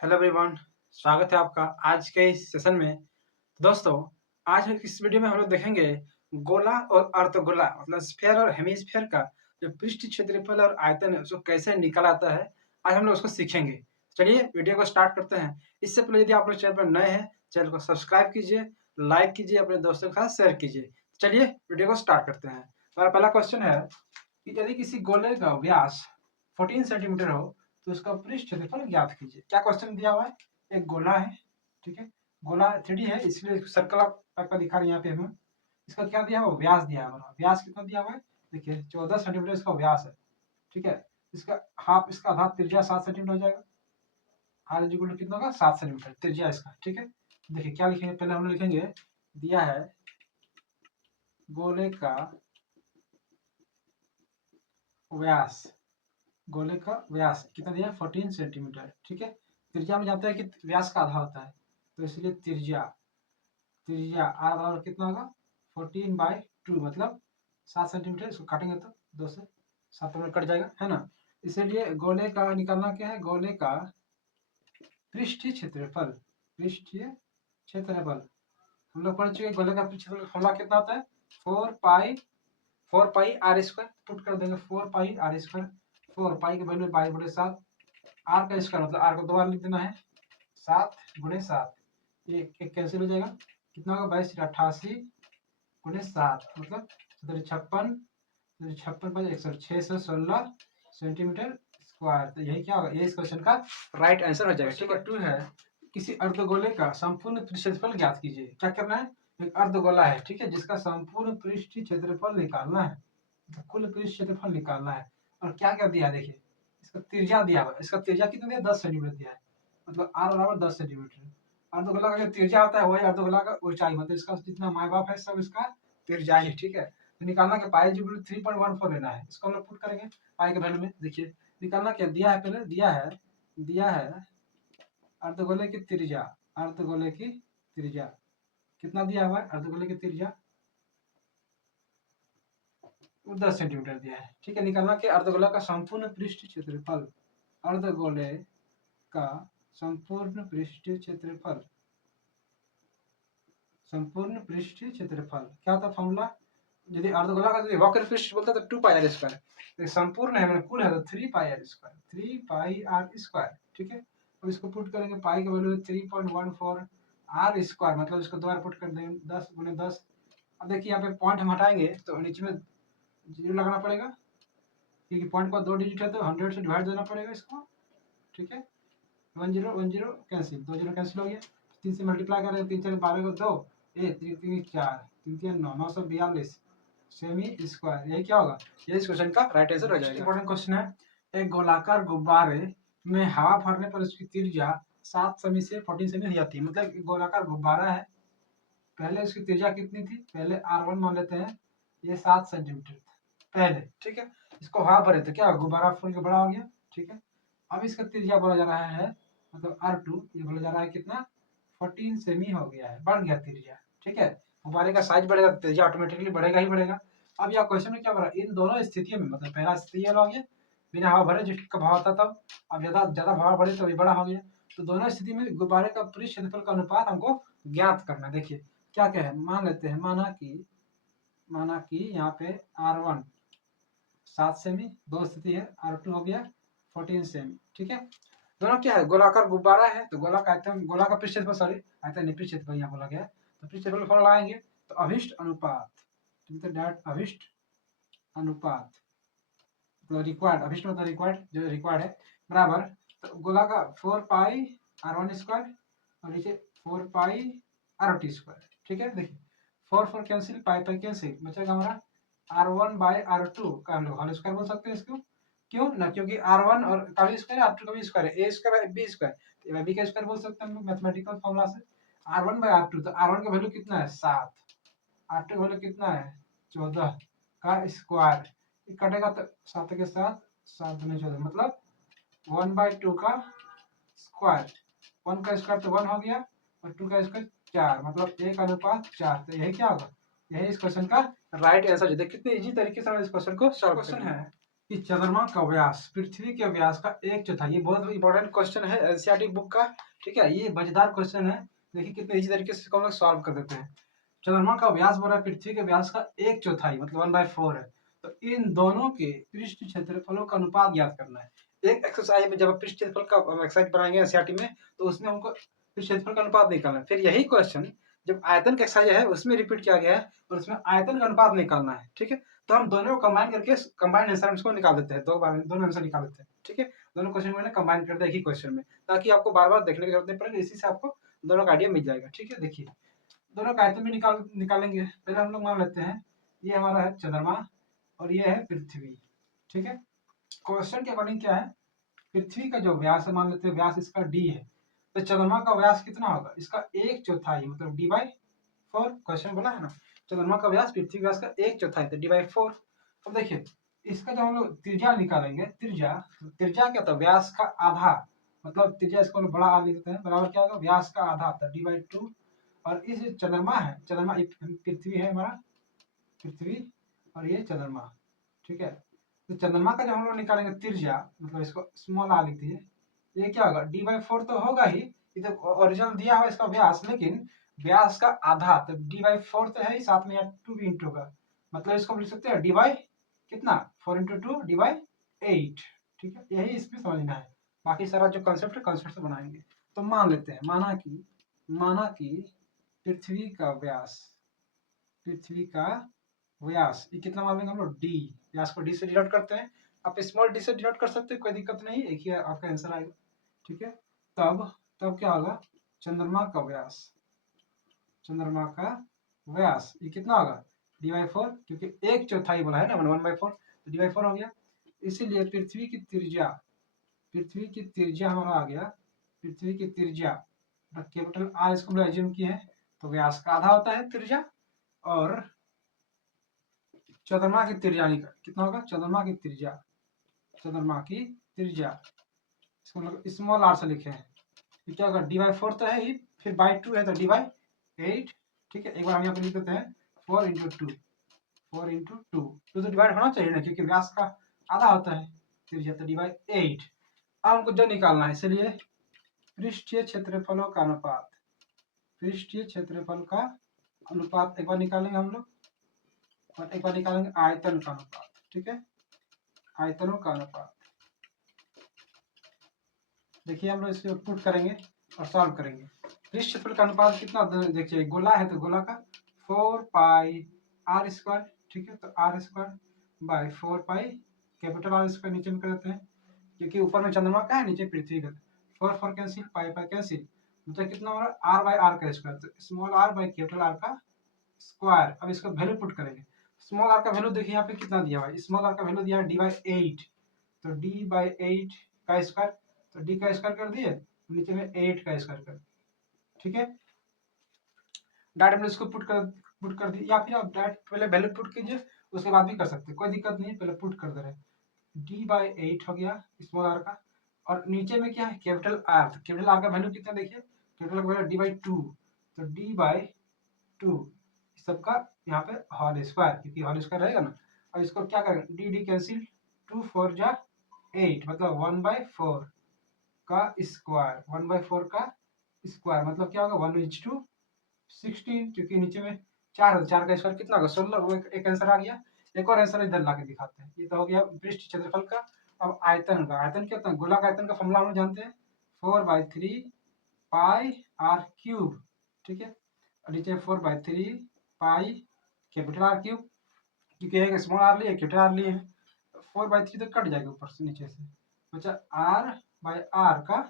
Hello everyone, स्वागत है आपका आज के इस सेशन में। दोस्तों, आज इस वीडियो में हम लोग देखेंगे गोला और अर्धगोला मतलब स्फीयर और हेमिस्फीयर का जो पृष्ठ क्षेत्रफल और आयतन है उसको कैसे निकल आता है। आज हम लोग उसको सीखेंगे। चलिए वीडियो को स्टार्ट करते हैं। इससे पहले यदि आप लोग चैनल पर नए हैं, चैनल को सब्सक्राइब कीजिए, लाइक कीजिए, अपने दोस्तों के साथ शेयर कीजिए। चलिए वीडियो को स्टार्ट करते हैं। हमारा पहला क्वेश्चन है कि यदि किसी गोले का व्यास 14 सेंटीमीटर हो तो उसका पृष्ठ क्षेत्रफल ज्ञात कीजिए। क्या क्वेश्चन दिया हुआ है? एक गोला है, ठीक है, गोला 3D है इसलिए सर्कल टाइप का दिखा रहे हैं यहाँ पे हमें। इसका क्या दिया हुआ? व्यास दिया हुआ है। व्यास कितना दिया हुआ है? देखिए 14 सेंटीमीटर इसका व्यास है, ठीक है। इसका हाफ, इसका आधा त्रिज्या 7 सेंटीमीटर हो जाएगा। आर इक्वल टू कितना होगा? 7 सेंटीमीटर त्रिज्या इसका, ठीक है। देखिए क्या लिखेंगे, पहले हम लोग लिखेंगे दिया है गोले का व्यास। गोले का व्यास कितना दिया है? 14 सेंटीमीटर, ठीक है। त्रिज्या में जानते हैं कि व्यास का आधा होता है, तो इसलिए त्रिज्या त्रिज्या आर बराबर कितना होगा? 14/2 मतलब 7 सेंटीमीटर। इसको काटेंगे तो 2 से 7 में कट जाएगा, है ना। इसलिए गोले का निकालना क्या है? गोले का पृष्ठीय क्षेत्रफल, पृष्ठीय क्षेत्रफल हम लोग पढ़ चुके। गोले का पृष्ठीय फॉर्मूला कितना होता है? 4 पाई आर स्क्वायर। पुट कर देंगे 4 पाई आर स्क्वायर। 4 पाई की वैल्यू 22/7। आर का स्क्वायर मतलब आर को 2 बार लिख देना है, 7/7। ये एक कैंसिल हो जाएगा, कितना होगा? 22/88/7 मतलब 56 56 बाई 616 सेंटीमीटर स्क्वायर। तो यही क्या होगा? ये इस क्वेश्चन का राइट आंसर हो जाएगा, ठीक है। 2 है किसी अर्धगोले का संपूर्ण क्षेत्रफल ज्ञात कीजिए। क्या करना है? एक अर्धगोला है, ठीक है, जिसका संपूर्ण पृष्ठीय क्षेत्रफल निकालना है, तो कुल पृष्ठ क्षेत्रफल निकालना है। और क्या क्या दिया? देखिए इसका त्रिज्या दिया हुआ है। इसका त्रिज्या कितना दिया? 10 सेंटीमीटर दिया है, मतलब आर बराबर 10 सेंटीमीटर। अर्धगोला का जो त्रिज्या होता है वही अर्धगोला का ऊंचाई, मतलब इसका जितना माँ बाप है सब इसका त्रिज्या ही, ठीक है। तो निकालना के पाई जी 3.14 लेना है। इसको हम लोग पुट करेंगे पाई के वैल्यू में। देखिए निकालना क्या दिया है? पहले दिया है अर्धगोले की त्रिज्या। अर्धगोले की त्रिज्या कितना दिया हुआ है? अर्धगोले की त्रिज्या 10 सेंटीमीटर दिया है, ठीक है। निकालना के अर्धगोला का संपूर्ण पृष्ठ क्षेत्रफल। अर्धगोले का संपूर्ण पृष्ठीय क्षेत्रफल, संपूर्ण पृष्ठीय क्षेत्रफल क्या होता है फॉर्मूला? यदि अर्धगोला का यदि वक्र पृष्ठ बोलता है तो 2 पाई आर स्क्वायर। संपूर्ण है मतलब कुल है तो 3 pi R square, 3 pi R square, ठीक है। अब इसको पुट करेंगे, पाई का वैल्यू 3.14 आर स्क्वायर, मतलब इसको दोबारा पुट कर देंगे 10 × 10। अब देखिए यहाँ पे पॉइंट हम हटाएंगे तो नीचे में जीरो लगाना पड़ेगा, क्योंकि पॉइंट का 2 डिजिट है तो 100 से डिवाइड देना पड़ेगा इसको, ठीक है। 1 0 कैंसिल, 2 0 कैंसिल हो गया। 3 से मल्टीप्लाई करें, 3 4 12 को 2, 1 3 3 4 3 3 9 942 सेमी स्क्वायर। यही क्या होगा? ये इस क्वेश्चन का राइट आंसर हो जाएगा। इंपॉर्टेंट क्वेश्चन है, एक गोलाकार गुब्बारे में हवा भरने पर उसकी त्रिज्या 7 सेमी से 14 सेमी हो जाती है। मतलब एक गोलाकार गुब्बारा है, पहले उसकी त्रिज्या कितनी थी? पहले R1 मान लेते हैं, ये 7 सेंटीमीटर पहले, ठीक है। इसको हवा भरे तो क्या गुब्बारा फूल के बड़ा हो गया, ठीक है। अब इसका त्रिज्या बोला जा रहा है, मतलब R2 ये बोला जा रहा है कितना? 14 सेमी हो गया है, बढ़ गया त्रिज्या, ठीक है। गुब्बारे का साइज बढ़ेगा, त्रिज्या ऑटोमेटिकली बढ़ेगा ही बढ़ेगा। अब यह क्वेश्चन में क्या बोला? इन दोनों स्थितियों में, मतलब पहला स्थिति ये हो गया बिना हवा भरे जिसका भाव था तब, अब ज्यादा भाव बढ़े तो ये बड़ा हो गया। तो दोनों स्थिति में गुब्बारे का पृष्ठ क्षेत्रफल का अनुपात हमको ज्ञात करना है। देखिए क्या क्या है, मान लेते हैं, माना कि यहाँ पे R1 7 सेमी, दो स्थिति है, R2 हो गया 14 सेमी, ठीक है। दोनों क्या है? गोलाकार गुब्बारा है, तो गोला का आयतन, गोला का पृष्ठ क्षेत्रफल, सॉरी आयतन नहीं पृष्ठ क्षेत्रफल यहाँ बोला गया है, तो पृष्ठ क्षेत्रफल फॉर्मूला लगाएंगे तो अभिष्ट अनुपात, अभिष्ट अनुपात मतलब रिक्वायर्ड, अभिष्ट मतलब रिक्वायर्ड, जो रिक्वायर्ड है, बराबर तो गोला का 4 पाई R1 स्क्वायर और नीचे 4 पाई R2 स्क्वायर, ठीक है। देखिए 4 कैंसिल, पाई कैंसिल, बचेगा हमारा R1/R2 का हम लोग होल स्क्वायर बोल सकते हैं इसको। क्यों ना? क्योंकि R1 और का भी स्क्वायर, R2 का भी स्क्वायर है, ए स्क्वायर बी स्क्वायर, तो बी का स्क्वायर बोल सकते हैं हम लोग मैथमेटिकल फॉर्मूला से। R1/R2 तो R1 का वैल्यू कितना है? 7, R2 का वैल्यू कितना है? 14 का स्क्वायर, कटेगा तो 7 के साथ 7 दूनी 14, मतलब 1/2 का स्क्वायर। 1 का स्क्वायर तो 1 हो गया और 2 का स्क्वायर 4, मतलब 1:4। तो यही क्या होगा? यही इस क्वेश्चन का राइट आंसर। देखिए कितने इजी तरीके से हम इस क्वेश्चन को सॉल्व। क्वेश्चन है कि चंद्रमा का व्यास पृथ्वी के व्यास का 1/4, ये बहुत इंपॉर्टेंट क्वेश्चन है एनसीईआरटी बुक का। ठीक है, ये मजेदार क्वेश्चन है। देखिए कितने इजी तरीके से इसको हम लोग सॉल्व कर देते हैं। चंद्रमा का व्यास बोल रहा है पृथ्वी के व्यास का 1/4 मतलब 1/4 है। तो इन दोनों के पृष्ठ क्षेत्रफलों का अनुपात ज्ञात करना है। एक एक्सरसाइज में जब पृष्ठ क्षेत्रफल का एक्सरसाइज बनाएंगे एनसीईआरटी में, तो उसमें हमको पृष्ठ क्षेत्रफल का अनुपात निकालना है। फिर यही क्वेश्चन जब आयतन का एक्सरसाइज है उसमें रिपीट किया गया है और उसमें आयतन का अनुपात निकालना है। ठीक है, तो हम दोनों को कंबाइन करके कंबाइंड आंसर इसको निकाल देते हैं। दो बार दोनों आंसर निकाल देते हैं। ठीक है, दोनों क्वेश्चन मैंने कंबाइन कर दिया एक ही क्वेश्चन में, ताकि आपको बार बार देखने की जरूरत नहीं पड़ेगी। इसी से आपको दोनों का आइडिया मिल जाएगा। ठीक है, देखिए दोनों का आयतन भी निकालेंगे। पहले हम लोग मान लेते हैं ये हमारा है चंद्रमा और ये है पृथ्वी। ठीक है, क्वेश्चन के अकॉर्डिंग क्या है, पृथ्वी का जो व्यास है मान लेते हैं व्यास इसका d है, तो चंद्रमा का व्यास कितना होगा, इसका 1/4 मतलब d/4। क्वेश्चन बोला है ना, चंद्रमा का व्यास पृथ्वी व्यास का 1/4 तो d/4। अब देखिए इसका जब हम लोग त्रिज्या निकालेंगे, त्रिज्या त्रिज्या क्या होता है, व्यास का आधा, मतलब त्रिज्या इसको हम लोग बड़ा आर लिख देते हैं, बराबर क्या होगा व्यास का आधा तो d/2। और इस चंद्रमा है, चंद्रमा पृथ्वी है हमारा, पृथ्वी और ये चंद्रमा। ठीक है, तो चंद्रमा का जब हम लोग निकालेंगे त्रिज्या, मतलब इसको स्मॉल आर लिख दीजिए, ये क्या होगा d/4 तो होगा ही, ये तो ओरिजिनल दिया हुआ इसका व्यास, लेकिन व्यास का आधा तो d/4 तो है ही, साथ में यहाँ 2 भी इंटू होगा, मतलब इसको हम लिख सकते हैं d कितना 4 × 2 d/8। ठीक है, यही इसमें समझना है, बाकी सारा जो कंसेप्ट है कंसेप्ट से बनाएंगे। तो मान लेते हैं, माना कि पृथ्वी का व्यास, पृथ्वी का व्यास ये कितना मान लेंगे हम लोग d, व्यास को d से डिनोट करते हैं। आप स्मॉल d से डिनोट कर सकते हैं, कोई दिक्कत नहीं, एक ही आपका आंसर आएगा। ठीक है, तब क्या होगा, चंद्रमा का व्यास, चंद्रमा का व्यास ये कितना होगा d/4, क्योंकि 1/4 बोला है ना 1/4, तो d/4 हो गया। इसीलिए पृथ्वी की त्रिज्या, पृथ्वी की त्रिज्या हमारा आ गया, पृथ्वी की त्रिज्या कैपिटल आर इसको हम एज्यूम किए हैं, तो व्यास का आधा होता है त्रिज्या। और चंद्रमा की त्रिज्या कितना होगा, चंद्रमा की त्रिज्या, चंद्रमा की त्रिज्या इसको हम लोग स्मॉल आर से लिखे हैं, क्या होगा d/4 तो है ही, फिर /2 है तो d/8। ठीक है, एक बार हम यहाँ पे लिख देते हैं 4 × 2, 4 × 2, 2 तो डिवाइड होना चाहिए ना, क्योंकि व्यास का आधा होता है त्रिज्या, तो d/8। अब हमको जो निकालना है, इसलिए पृष्ठीय क्षेत्रफलों का अनुपात, पृष्ठीय क्षेत्रफल का अनुपात एक बार निकालेंगे हम लोग, और एक बार निकालेंगे आयतन का अनुपात। ठीक है, आयतनों का अनुपात, देखिए हम लोग इसको पुट करेंगे और सॉल्व करेंगे। पृष्ठ क्षेत्रफल का अनुपात कितना, देखिए गोला है तो गोला का 4πr²। ठीक है, तो r²/4π कैपिटल R² नीचे में कर देते हैं, क्योंकि ऊपर में चंद्रमा का है नीचे पृथ्वी का, 4 कैंसिल, पाई कैंसिल, मतलब कितना हो रहा है r/r², तो small r by capital R का स्क्वायर। अब इसका वैल्यू पुट करेंगे, स्मॉल r का वैल्यू देखिए यहाँ पे कितना दिया हुआ है, स्मॉल r का वैल्यू दिया है d/8, तो d/8 का स्क्वायर, तो d का स्क्वायर कर दिए, नीचे में 8 का स्क्वायर कर दिए। ठीक है, डायरेक्ट इसको पुट कर दिए, या फिर आप डायरेक्ट पहले वैल्यू पुट कीजिए, उसके बाद भी कर सकते हैं, कोई दिक्कत नहीं है, पहले पुट कर दे रहे हैं। d/8 हो गया स्मॉल r का, और नीचे में क्या है कैपिटल R, तो कैपिटल R का वैल्यू कितना देखिए, कैपिटल का वैल्यू d/2, तो d/2 सबका यहाँ पे होल स्क्वायर, क्योंकि होल स्क्वायर रहेगा ना। अब इसको क्या करेंगे, d कैंसिल, 2 4 जा 8, मतलब 1/4 का स्क्वायर, 1/4 का स्क्वायर मतलब क्या होगा 1:16, क्योंकि नीचे में 4 है, 4 का स्क्वायर कितना होगा 16, वो एक आंसर आ गया। एक और आंसर इधर ला के दिखाते हैं, ये तो हो गया पृष्ठ क्षेत्रफल का। अब आयतन का, आयतन क्या होता है, गोला का आयतन का फॉर्मूला हम लोग जानते हैं 4/3 πr³। ठीक है, और नीचे 4/3 पाई कैपिटल R³, क्योंकि एक स्मॉल आर लिए कैपिटल आर लिए, 4/3 तो कट जाएगा ऊपर से नीचे से, बचा r/r का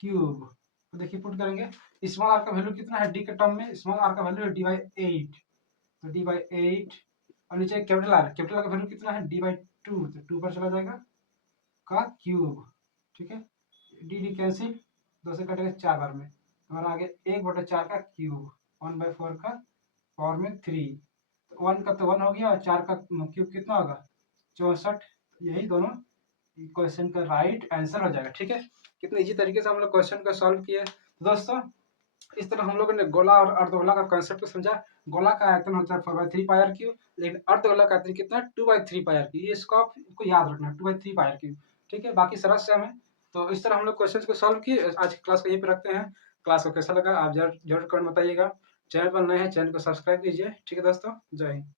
क्यूब। तो देखिए पुट करेंगे, स्मॉल आर का वैल्यू कितना है डी के टर्म में, स्मॉल आर का वैल्यू है d/8, तो d/8, और नीचे कैपिटल आर का वैल्यू कितना है d/2, तो 2 पर चला जाएगा का क्यूब। ठीक है, डी कैंसिल, 2 से कटेगा 4 बार में, हमारा आगे 1/4 का क्यूब, 1/4 का पावर में 3, 1 का तो 1 हो गया, और 4 का क्यूब कितना होगा 64। यही दोनों क्वेश्चन का राइट आंसर हो जाएगा। ठीक है, कितने इजी तरीके से हम लोग क्वेश्चन को सॉल्व किए। तो दोस्तों इस तरह हम लोगों ने गोला और अर्धगोला का कंसेप्ट समझा। गोला का आयतन होता है 4/3 पाई आर क्यूब, लेकिन अर्धगोला का आयतन कितना है 2/3 पाई आर क्यूब। ये इसको आपको याद रखना है 2/3 पाई आर क्यूब। ठीक है, बाकी सरल सेम है। तो इस तरह हम लोग क्वेश्चन को सॉल्व किए। आज की क्लास को यहीं पे रखते हैं। क्लास को कैसा लगा आप जरूर जरूर कमेंट बताइएगा। चैनल पर नए हैं, चैनल को सब्सक्राइब कीजिए। ठीक है दोस्तों, जय हिंद।